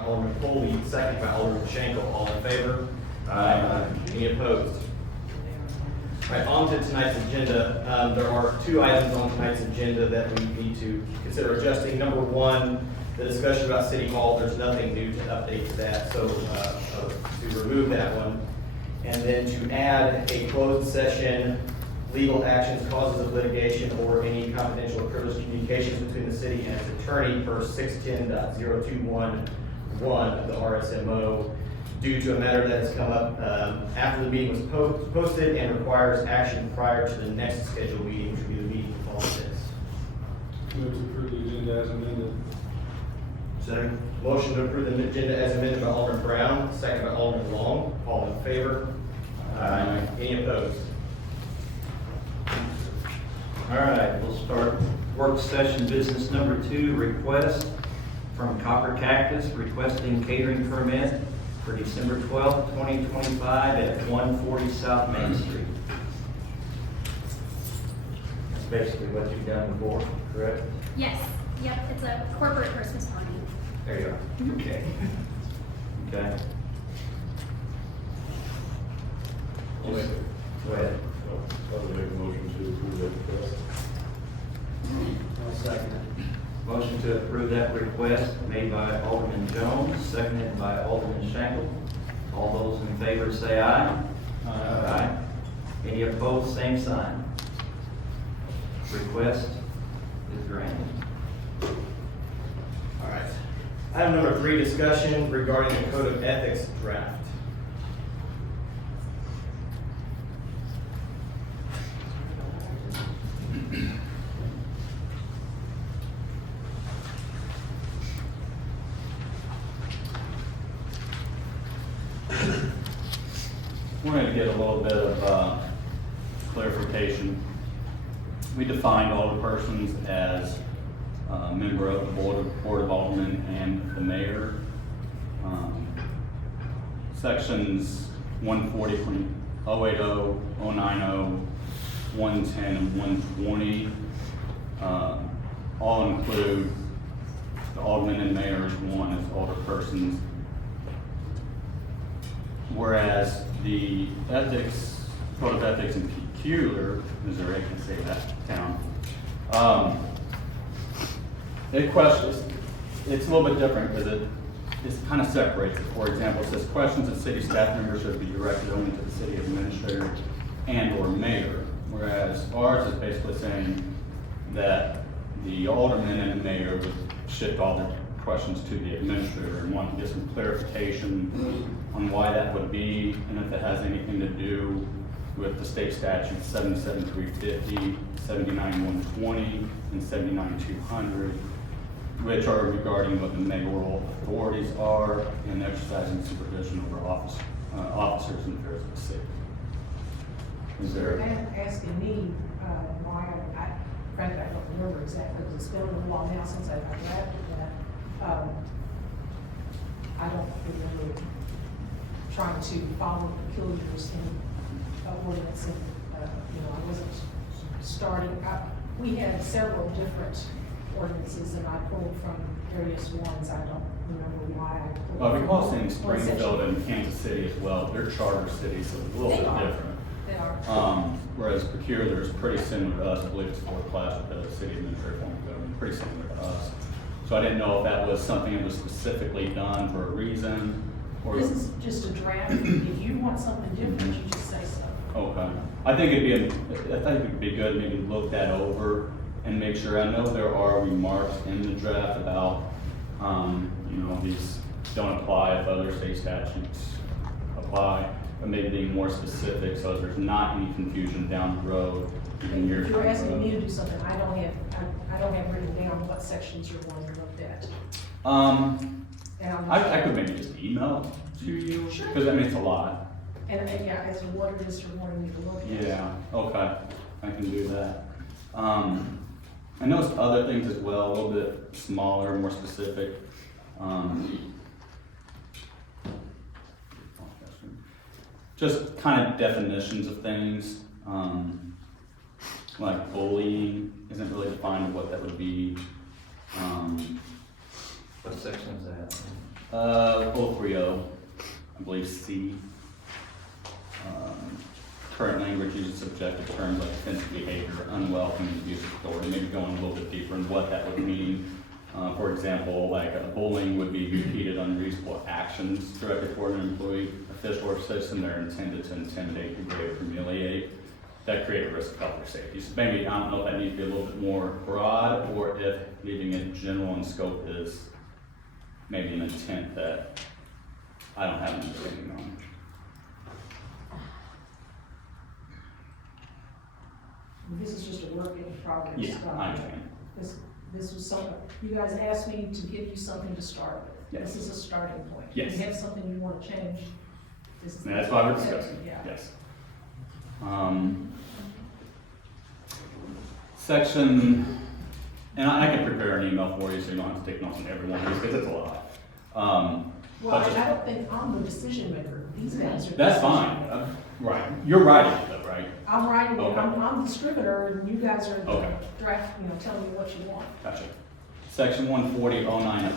Alderman Colby, second by Alderman Schenkel. All in favor? Aye. Any opposed? All right, on to tonight's agenda. There are two items on tonight's agenda that we need to consider adjusting. Number one, the discussion about City Hall. There's nothing new to update to that, so to remove that one. And then to add a closed session, legal actions, causes of litigation, or any confidential or privileged communications between the city and its attorney per 610.0211 of the RSMO, due to a matter that has come up after the meeting was posted and requires action prior to the next scheduled meeting, which will be the meeting following this. Move to approve the agenda as amended. Second. Motion to approve the agenda as amended by Alderman Brown, second by Alderman Long. All in favor? Aye. Any opposed? All right, we'll start work session business number 2, request from Copper Cactus requesting catering permit for December 12th, 2025 at 140 South Main Street. That's basically what you've done before, correct? Yes, yep, it's a corporate Christmas party. There you are. Okay. Okay. Just, go ahead. I would make a motion to approve that request. I'll second it. Motion to approve that request made by Alderman Jones, seconded by Alderman Schenkel. All those in favor say aye. Aye. Any opposed, same sign. Request is granted. All right. Item number 3, discussion regarding the Code of Ethics draft. Wanted to get a little bit of clarification. We defined alderpersons as a member of the Board of Aldermen and the mayor. Sections 140, 080, 090, 110, and 120 all include the aldermen and mayor as one as alderpersons. Whereas the ethics, Code of Ethics in Peculiar, Missouri, I can say that town, it's a little bit different because it kind of separates it. For example, it says questions of city staff members should be directed only to the city administrator and or mayor. Whereas ours is basically saying that the alderman and the mayor would shift all their questions to the administrator, and want to get some clarification on why that would be, and if it has anything to do with the state statutes 77350, 79120, and 79200, which are regarding what the mayoral authorities are and exercising supervision over officers and affairs of the city. Is there? Asking me why, frankly, I don't remember exactly, because it's been a little while now since I drafted that. I don't remember trying to follow peculiars in ordinance, and I wasn't starting. We had several different ordinances, and I pulled from various ones. I don't remember why I pulled. Well, we call saying one Springfield section. and Kansas City as well. They're charter cities, so it's a little They bit are. different. They are. Whereas Peculiar is pretty similar to us. I believe it's fourth class with the city administrator form of government, pretty similar to us. So I didn't know if that was something that was specifically done for a reason, or. This is just a draft. If you want something different, you just say so. Okay. I think it'd be good maybe to look that over and make sure. I know there are remarks in the draft about, these don't apply if other state statutes apply, but maybe being more specific so there's not any confusion down the road. If you're asking me to do something, I don't have written down what sections you're wanting to look at. And I'm I could maybe just email it to you. Sure. Because it's a lot. And yeah, as to what it is you're wanting me to look at. Yeah, okay, I can do that. I noticed other things as well, a little bit smaller, more specific. Just kind of definitions of things. Like bullying isn't really defined what that would be. What section is that? 030, I believe C. Current language uses subjective terms like offensive behavior, unwelcome, abuse of authority, maybe going a little bit deeper in what that would mean. For example, like bullying would be repeated unreasonable actions directed toward an employee, official, or citizen that are intended to intimidate, degrade, or humiliate that create a risk of health or safety. So maybe, I don't know if that needs to be a little bit more broad, or if leaving it general in scope is maybe an intent that I don't have an opinion on. This is just a work in progress. Yeah, I understand. This was something, you guys asked me to give you something to start with. Yes. This is a starting point. Yes. If you have something you want to change, this is. And that's why we're discussing, Yeah. yes. Section, and I can prepare an email for you so you don't have to take notes on every one of these, because it's a lot. Well, but just- I don't think I'm the decision maker. These guys are. the That's decision fine, maker. right, you're writing it though, right? I'm writing it, Okay. I'm the distributor, and you guys are the Okay. draft, telling me what you want. Gotcha. Section 140.090,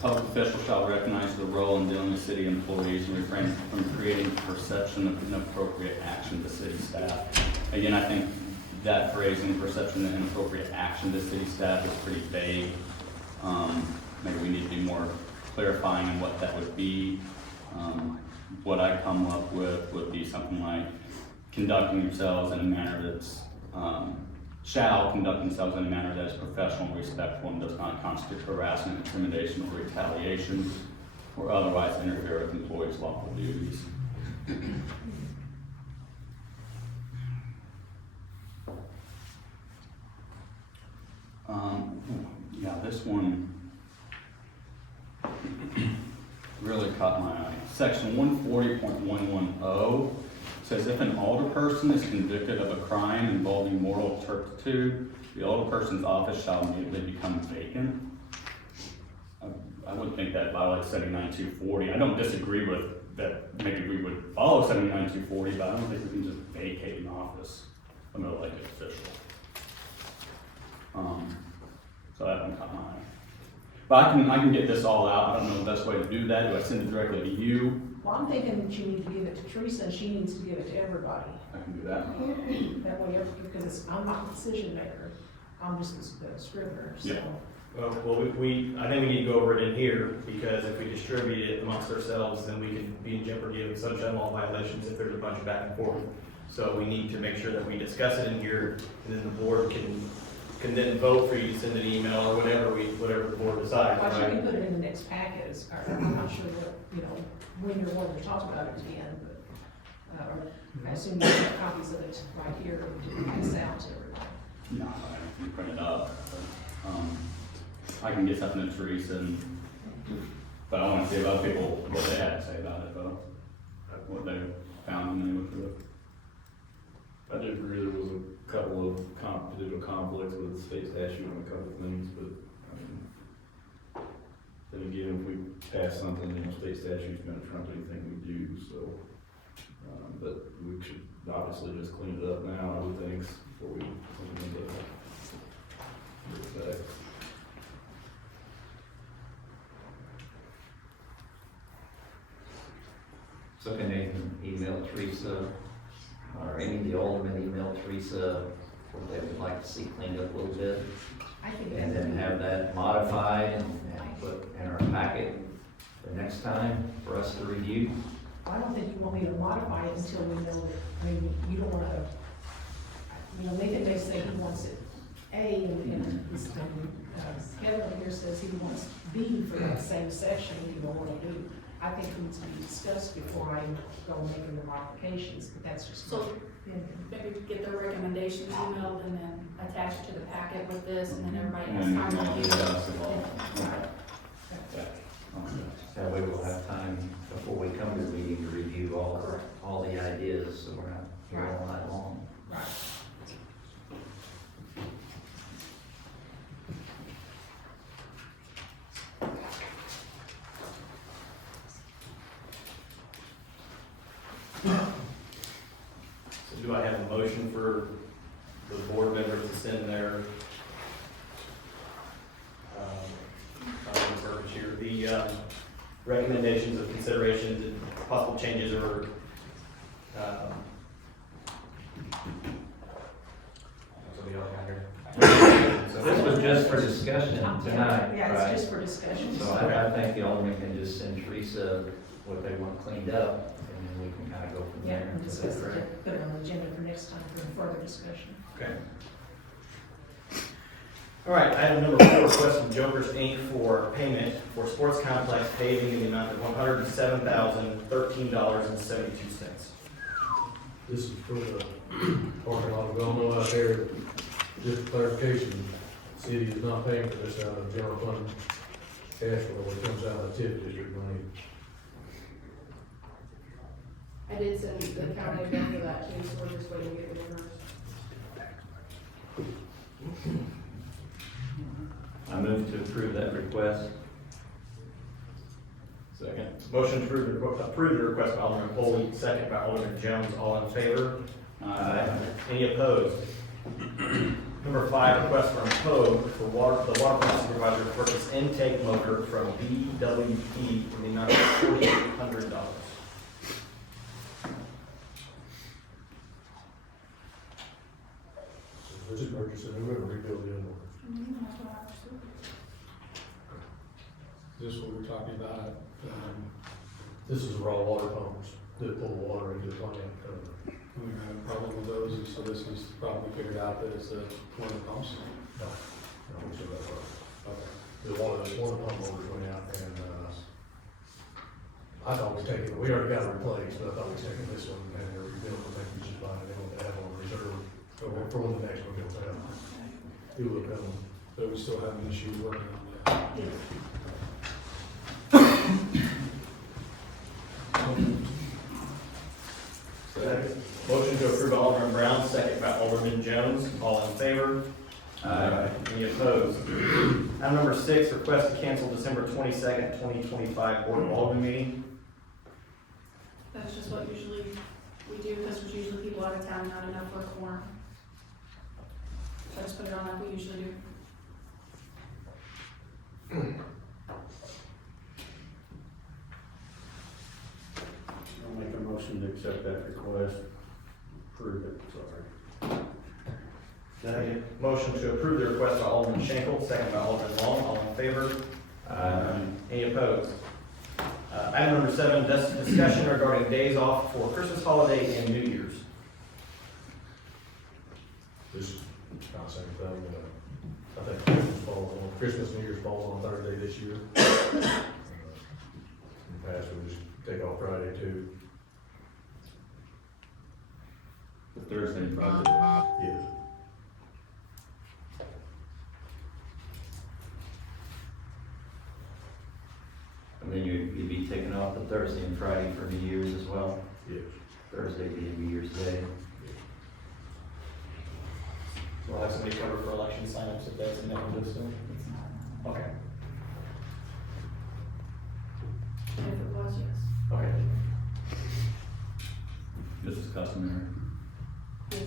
public officials shall recognize the role in dealing with city employees and refrain from creating perception of inappropriate action to city staff. Again, I think that phrasing, perception of inappropriate action to city staff, is pretty vague. Maybe we need to be more clarifying on what that would be. What I come up with would be something like conducting themselves in a manner that's, shall conduct themselves in a manner that is professional, respectful, and does not constitute harassment, intimidation, or retaliation, or otherwise interfere with employees' lawful duties. Yeah, this one really caught my eye. Section 140.110 says if an alderperson is convicted of a crime involving moral turpitude, the alderperson's office shall immediately become vacant. I would think that violates 79.240. I don't disagree with that. Maybe we would follow 79.240, but I don't think we can just vacate an office of an elected official. So that one caught my eye. But I can get this all out. I don't know the best way to do that. Do I send it directly to you? Well, I'm thinking that you need to give it to Teresa, and she needs to give it to everybody. I can do that. That way, because I'm not the decision maker, I'm just the distributor, so. Yeah. Well, I think we need to go over it in here, because if we distribute it amongst ourselves, then we can be in jeopardy of sunshine law violations if there's a bunch of back and forth. So we need to make sure that we discuss it in here, and then the board can then vote for you to send an email or whatever the board decides. Well, right? you can put it in the next packet, I'm not sure what, when you're wanting to talk about it again, but, I assume you have copies of it right here, to pass out to everybody. No, I can print it up. I can get something to Teresa, but I want to see about people, what they had to say about it, though. What they found and they went through it. I do agree there was a couple of potential conflicts with the state statute on a couple of things, but, I mean, then again, if we pass something, state statute's gonna trump anything we do, so, but we should obviously just clean it up now, I would think, before we implement that. So can Nathan email Teresa, or any of the aldermen email Teresa what they would like to see cleaned up a little bit? I think. And then have that modified and put in our packet for next time for us to review? I don't think you want me to modify it until we know it, you don't wanna, Nathan may say he wants it A, and this, Kevin over here says he wants B for that same section, he don't wanna do. I think it needs to be discussed before I go making the modifications, but that's just. So maybe get the recommendations emailed and then attach it to the packet with this, and then everybody has And time to then review discuss it all. it. Okay. Yeah. That way we'll have time before we come to the meeting to review Correct. all the ideas, so we're not here all night long. Right. So do I have a motion for the board members to send their, purpose here, recommendations of considerations and possible changes or, somebody else down here. This was just for discussion tonight, Yeah, it's right? just for discussion. So I think the alderman can just send Teresa what they want cleaned up, and then we can kind of go from Yeah, there. and Is that discuss correct? it, put it on the agenda for next time for further discussion. Okay. All right, item number 4, request from Jokers Inc. for payment for sports complex paving in the amount of $107,013.72. This is for the parking lot of Belmo out there. Just for clarification, the city is not paying for this out of general fund cash flow. It comes out of TIF district money. I did send the county bill for that too, so we're just waiting to get the numbers. I move to approve that request. Second. Motion to approve the request by Alderman Polley, second by Alderman Jones. All in favor? Any opposed? Number 5, request from Pogue for the water plant supervisor to purchase intake motor from BWP in the amount of $4,800. So we're just purchasing, we're gonna rebuild the other one. This is what we're talking about. This is raw water pumps that pull water into the plant. We have a problem with those, and so this is probably figured out that it's one of the pumps. No, we still got one. Okay. The one pump motors went out and, I thought we was taking, we already got it replaced, but I thought we was taking this one and they're rebuilt, I think we just buy it, they want to have on reserve for when the next one goes out. It will come. But we still have an issue working on that. Motion to approve by Alderman Brown, second by Alderman Jones. All in favor? Any opposed? Item number 6, request to cancel December 22nd, 2025 Board of Alderman meeting. That's just what usually we do, because there's usually people out of town, not enough for a quorum. So I just put it on like we usually do. I'll make a motion to accept that request. Approve it, sorry. Motion to approve the request by Alderman Schenkel, second by Alderman Long. All in favor? Any opposed? Item number 7, discussion regarding days off for Christmas holiday and New Year's. This is kind of the same thing, I think Christmas, New Year's falls on Thursday this year. In the past, we just take off Friday too. The Thursday and Friday. Yes. I mean, you'd be taking off the Thursday and Friday for New Year's as well. Yes. Thursday being New Year's Day. We'll have somebody cover for election signups if that's in that window still. Okay. And if it was, yes. Okay. This is customary. Yes.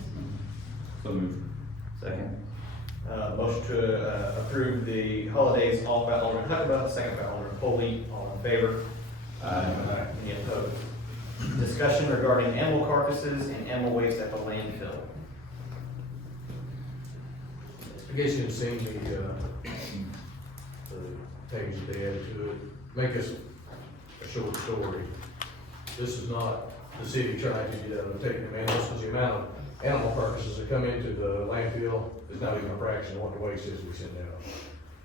So moved. Second. Motion to approve the holidays off by Alderman Huckabee, second by Alderman Polley. All in favor? Any opposed? Discussion regarding animal carcasses and animal waste at the landfill. I guess you've seen the page that they added to it. Make us a short story. This is not the city trying to get out of taking them animals, because the amount of animal carcasses that come into the landfill is not even a fraction of what the waste is we send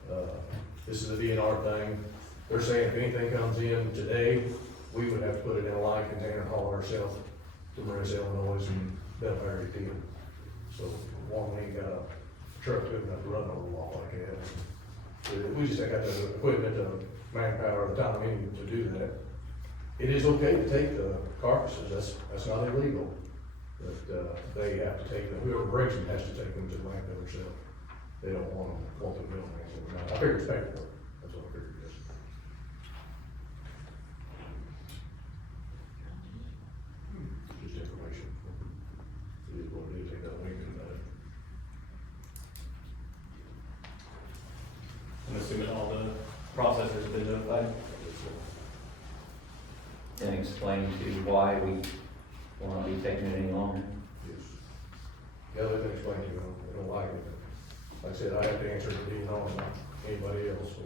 out. This is a DNR thing. They're saying if anything comes in today, we would have to put it in a line container and haul it ourselves to Marissa, Illinois and Belfast again. So, one, we ain't got a truck good enough to run over the wall like that. We just ain't got the equipment, the manpower, the time to do that. It is okay to take the carcasses, that's not illegal. But, they have to take them, whoever breaks them has to take them to the landfill themselves. They don't want them to the building. I figure it's paperwork, that's what I figured it is. Just information. It is what it is, ain't nothing we can do about it. I'm assuming all the processors have been notified. and explain to why we will not be taking it any longer. Yes. Yeah, they can explain to you, they don't like it. Like I said, I have to answer to Dean Hall, not anybody else, so.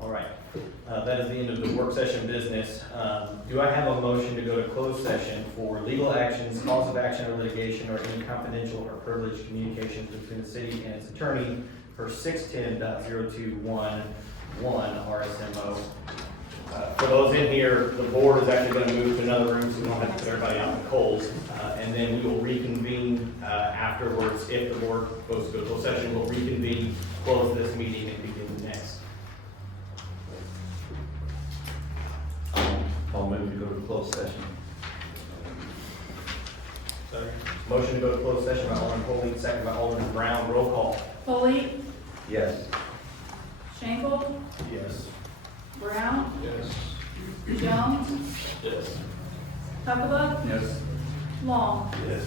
All right, that is the end of the work session business. Do I have a motion to go to closed session for legal actions, cause of action or litigation, or any confidential or privileged communications between the city and its attorney per 610.0211 RSMO? For those in here, the board is actually gonna move to another room, so we don't have to put everybody out in the cold. And then we will reconvene, afterwards. If the board goes to go to closed session, we'll reconvene, close this meeting, and begin the next. I'll move to go to closed session. Motion to go to closed session by Alderman Polley, second by Alderman Brown. Roll call. Foley, Yes. Schenkel, Yes. Brown, Yes. Jones, Yes. Huckabee, Yes. Long. Yes.